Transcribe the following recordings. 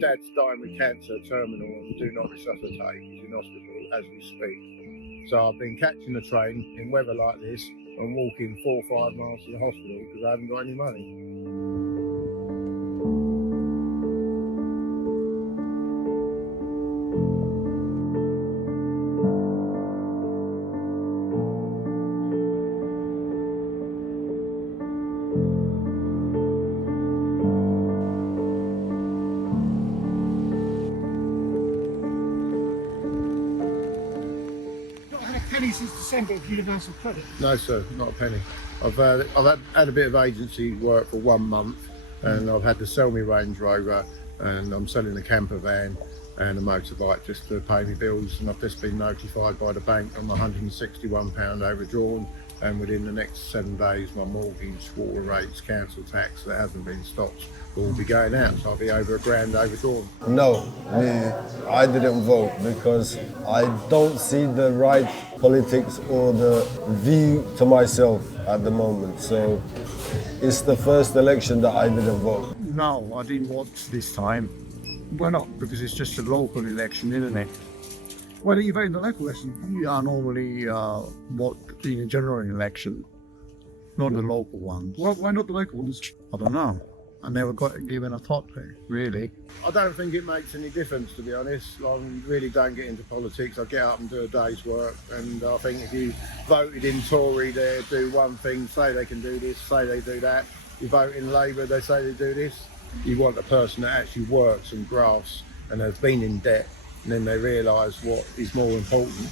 dad's dying with cancer, terminal, and do not resuscitate. He's in hospital as we speak. So I've been catching the train in weather like this and walking 4 or 5 miles to the hospital because I haven't got any money. Since December of Universal Credit? No, sir, not a penny. I've had a bit of agency work for 1 month, and I've had to sell my Range Rover, and I'm selling a camper van and a motorbike just to pay my bills. And I've just been notified by the bank I'm £161 overdrawn, and within the next 7 days, my mortgage, water rates, council tax that hasn't been stopped will be going out, so I'll be over £1,000 overdrawn. No, I didn't vote because I don't see the right politics or the view to myself at the moment. So it's the first election that I didn't vote. No, I didn't vote this time. Why not? Because it's just a local election, isn't it? Why don't you vote in the local election? You are normally vote in a general election, not the local ones. Well, why not the local ones? I don't know. I never got given a thought to, really. I don't think it makes any difference, to be honest. I really don't get into politics. I get up and do a day's work, and I think if you voted in Tory, they do one thing, say they can do this, say they do that. You vote in Labour, they say they do this. You want a person that actually works and grafts and has been in debt, and then they realise what is more important,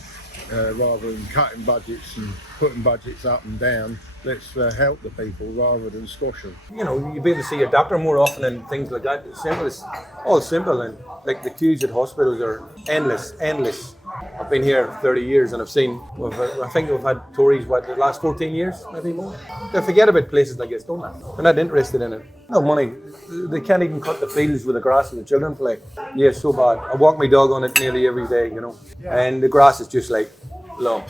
rather than cutting budgets and putting budgets up and down. Let's help the people rather than squash them. You know, you'll be able to see your doctor more often and things like that. It's simple, it's all simple, and like the queues at hospitals are endless. I've been here 30 years and I've seen, I think we've had Tories, the last 14 years, maybe more. They forget about places like this, don't they? They're not interested in it. No money. They can't even cut the fields with the grass and the children play. Yeah, it's so bad. I walk my dog on it nearly every day, you know, and the grass is just like low.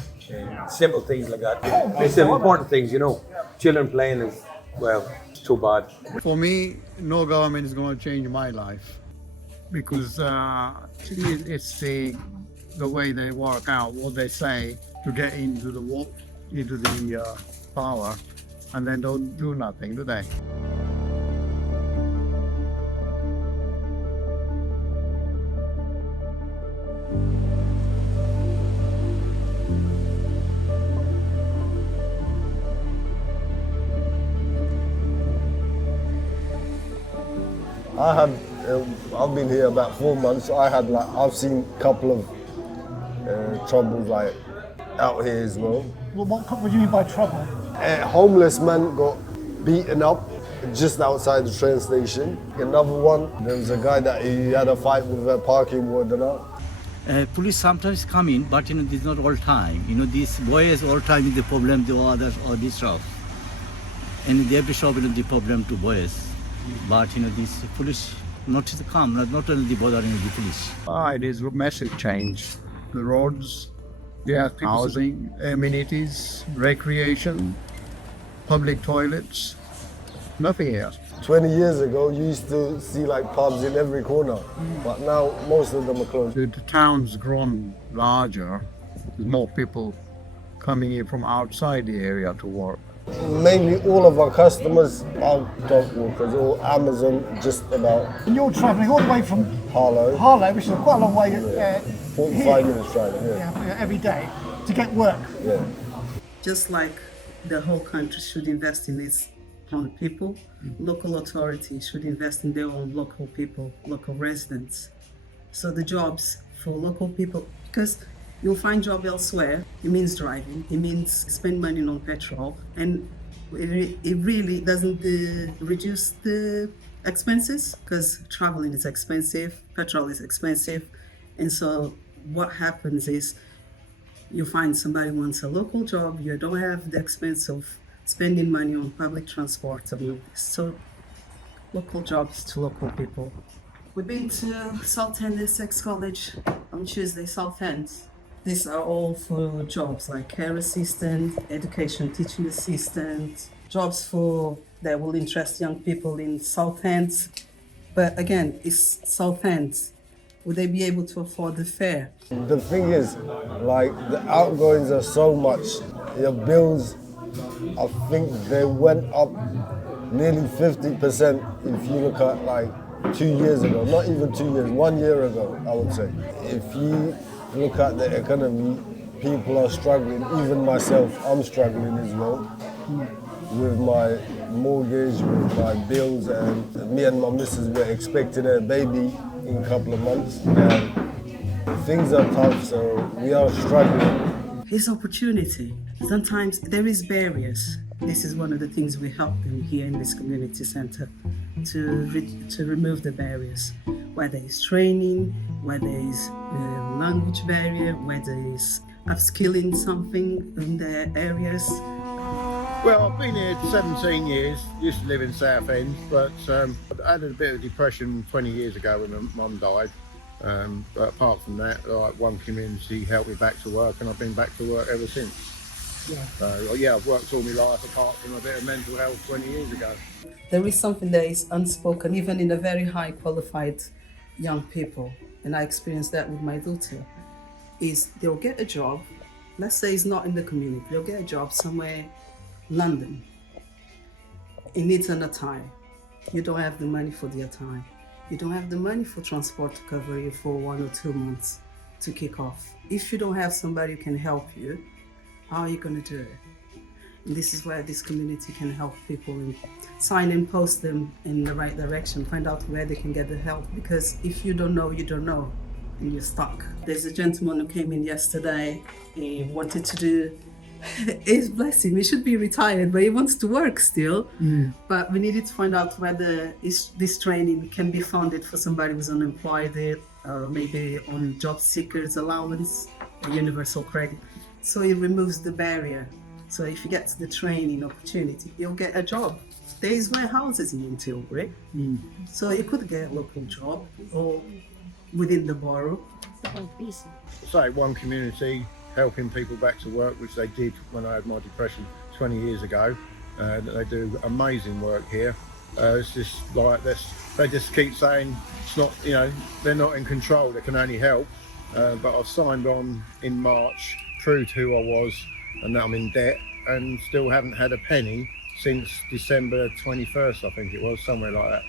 Simple things like that. It's the important things, you know. Children playing is, well, it's too bad. For me, no government is going to change my life because it's the way they work out, what they say to get into the power, and then don't do nothing, do they? I've been here about 4 months. I've seen a couple of troubles like out here as well. Well, what do you mean by trouble? A homeless man got beaten up just outside the train station. Another one, there was a guy that he had a fight with a parking warden. Police sometimes come in, but this is not all time. These boys all time is the problem to others or this stuff. And they have to solve the problem to boys. But these police not to come, not only bothering the police. It is a massive change. The roads, housing, amenities, recreation, public toilets, nothing else. 20 years ago, you used to see like pubs in every corner, but now most of them are closed. The town's grown larger. There's more people coming in from outside the area to work. Mainly all of our customers are dog walkers or Amazon, just about. And you're travelling all the way from Harlow, which is quite a long way, 45 minutes driving, every day to get work. Yeah. Just like the whole country should invest in its own people, local authorities should invest in their own local people, local residents. So the jobs for local people, because you'll find job elsewhere, it means driving, it means spend money on petrol, and it really doesn't reduce the expenses, because traveling is expensive, petrol is expensive, and so what happens is you find somebody wants a local job, you don't have the expense of spending money on public transport. So local jobs to local people. We've been to Southend Essex College on Tuesday, Southend. These are all for jobs like care assistant, education teaching assistant, jobs that will interest young people in Southend. But again, it's Southend. Would they be able to afford the fare? The thing is, like, the outgoings are so much. Your bills, I think they went up nearly 50% if you look at like 2 years ago, not even 2 years, 1 year ago, I would say. If you look at the economy, people are struggling, even myself, I'm struggling as well with my mortgage, with my bills, and me and my missus were expecting a baby in a couple of months, and things are tough, so we are struggling. Here's opportunity. Sometimes there is barriers. This is one of the things we help them here in this community centre, to remove the barriers. Where there is training, where there is language barrier, where there is upskilling something in their areas. Well, I've been here 17 years, used to live in Southend, but I had a bit of depression 20 years ago when my mum died. But apart from that, like, one community helped me back to work, and I've been back to work ever since. Yeah. So yeah, I've worked all my life apart from a bit of mental health 20 years ago. There is something that is unspoken, even in a very high qualified young people, and I experienced that with my daughter, is they'll get a job, let's say it's not in the community, they'll get a job somewhere, London. It needs an attire. You don't have the money for the attire. You don't have the money for transport to cover you for 1 or 2 months to kick off. If you don't have somebody who can help you, how are you going to do it? And this is where this community can help people and sign and post them in the right direction, find out where they can get the help. Because if you don't know, you don't know, and you're stuck. There's a gentleman who came in yesterday. He wanted to do, bless him, he should be retired, but he wants to work still. But we needed to find out whether this training can be funded for somebody who's unemployed, or maybe on job seekers allowance, a universal credit. So it removes the barrier. So if you get the training opportunity, you'll get a job. There is warehouses in Tilbury, so you could get a local job or within the borough. Say one community helping people back to work, which they did when I had my depression 20 years ago. They do amazing work here. It's just like this, they just keep saying it's not, you know, they're not in control, they can only help. But I've signed on in March, true to who I was, and now I'm in debt and still haven't had a penny since December 21st, I think it was, somewhere like that.